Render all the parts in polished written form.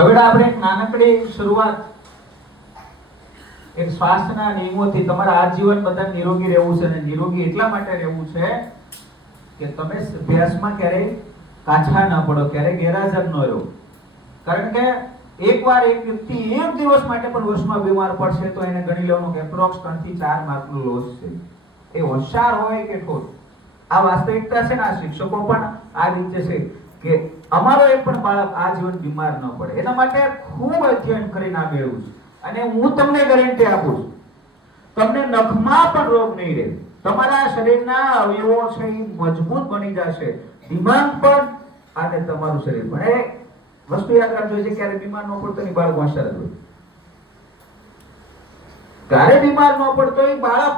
હવે આપણે એક નાનકડી શરૂઆત એક શ્વાસના નિયમોથી તમારા આજીવન બધા નિરોગી રહેવું છે અને નિરોગી એટલા માટે રહેવું છે કે તમે અભ્યાસમાં ક્યારેય કાચા ન પડો, ક્યારેય ગેરહાજર ન રહો. કારણ કે એકવાર એક વ્યક્તિ એક દિવસ માટે પણ વર્ષમાં બીમાર પડશે તો એને ગણી લેવાનું કે એપ્રોક્સ 3 થી 4 માર્કનો લોસ છે. એ હોશિયાર હોય કે ખોટ, આ વાસ્તવિકતા છે ને. આ શિક્ષકો પણ આ રીતે છે કે અમારો એક પણ બાળક આ જીવન બીમાર ન પડે, એના માટે ખૂબ અધ્યયન કરીને આ મેળવું છે. અને હું તમને ગેરંટી આપું છું, તમને નખમાં પણ રોગ નહીં રહે. તમારા શરીરના અવયવો છે એ મજબૂત બની જશે, દિમાગ પણ અને તમારું શરીર પણ. એ વસ્તુ યાદ રાખજો છે, ક્યારે બીમાર ન પડતો એ બાળક હોશિયાર હોય. ક્યારે બીમાર ન પડતો એ બાળક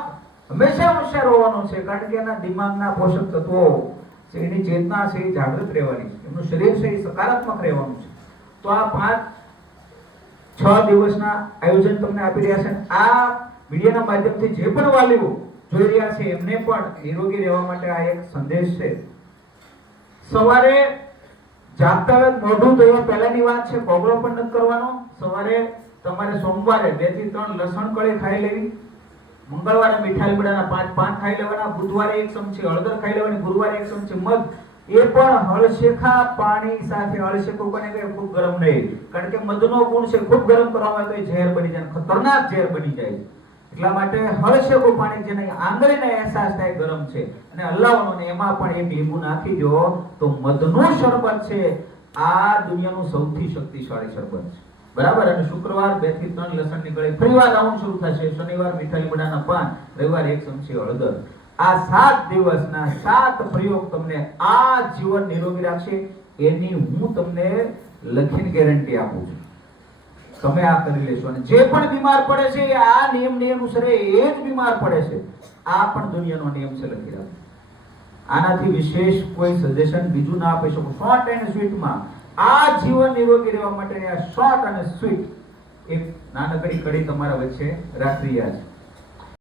હંમેશા હોશિયાર હોવાનો છે. કારણ કે એના દિમાગના પોષક તત્વો છે, એની ચેતના છે એ જાગૃત રહેવાની છે, એમનું શરીર છે એ સકારાત્મક રહેવાનું છે. તો આ 5-6 દિવસના આયોજન તમને આપી રહ્યા છે. આ વિડિયોના માધ્યમથી જે પણ વાલીઓ જોઈ રહ્યા છે એમને પણ નિરોગી રહેવા માટે આ એક સંદેશ છે. સવારે જાગતા મોઢું ધોવા પહેલાની વાત છે, કોગળો પણ નથી કરવાનો. સવારે તમારે સોમવારે 2 થી 3 લસણ કળી ખાઈ લેવી, મંગળવારે મીઠા લીમડાના 5 પાન ખાઈ લેવાના, બુધવારે 1 ચમચી હળદર ખાઈ લેવાની, ગુરુવારે 1 ચમચી મધ, એ પણ હળશેખા પાણી સાથે. હળશેખું બને કે ખૂબ ગરમ નહીં, કારણ કે મધનો ગુણ છે ખૂબ ગરમ કરવામાં તો એ ઝેર બની જાય, ખતરનાક ઝેર બની જાય. એટલા માટે હળશેખું પાણી જેને આંગળીને અહેસાસ થાય ગરમ છે અને હલાવવાનું, ને એમાં પણ એક લીંબુ નાખી દો તો મધનું શરબત છે આ દુનિયાનું સૌથી શક્તિશાળી શરબત છે. બરાબર. અને શુક્રવાર 2 થી 3 લસણની કળી, ફરીવાર રાઉન્ડ શરૂ થશે. શનિવાર મીઠા લીમડાના પાન, રવિવાર 1 ચમચી હળદર. આ 7 દિવસના 7 પ્રયોગ તમને આ જીવન નિરોગી રાખશે, એની હું તમને લખીને ગેરંટી આપું છું. તમે આ કરી લેશો અને જે પણ બીમાર પડે છે આ નિયમને અનુસરે એ જ બીમાર પડે છે. આ પણ દુનિયાનો નિયમ છે, લખી રાખો. આનાથી વિશેષ કોઈ સજેશન બીજું ના આપી શકું. શોર્ટ એન્ડ સ્વીટમાં આ જીવન નિરોગી રહેવા માટે આ શોર્ટ અને સ્વીટ એક નાનકડી કડી તમારા વચ્ચે રાખી રહ્યા છે.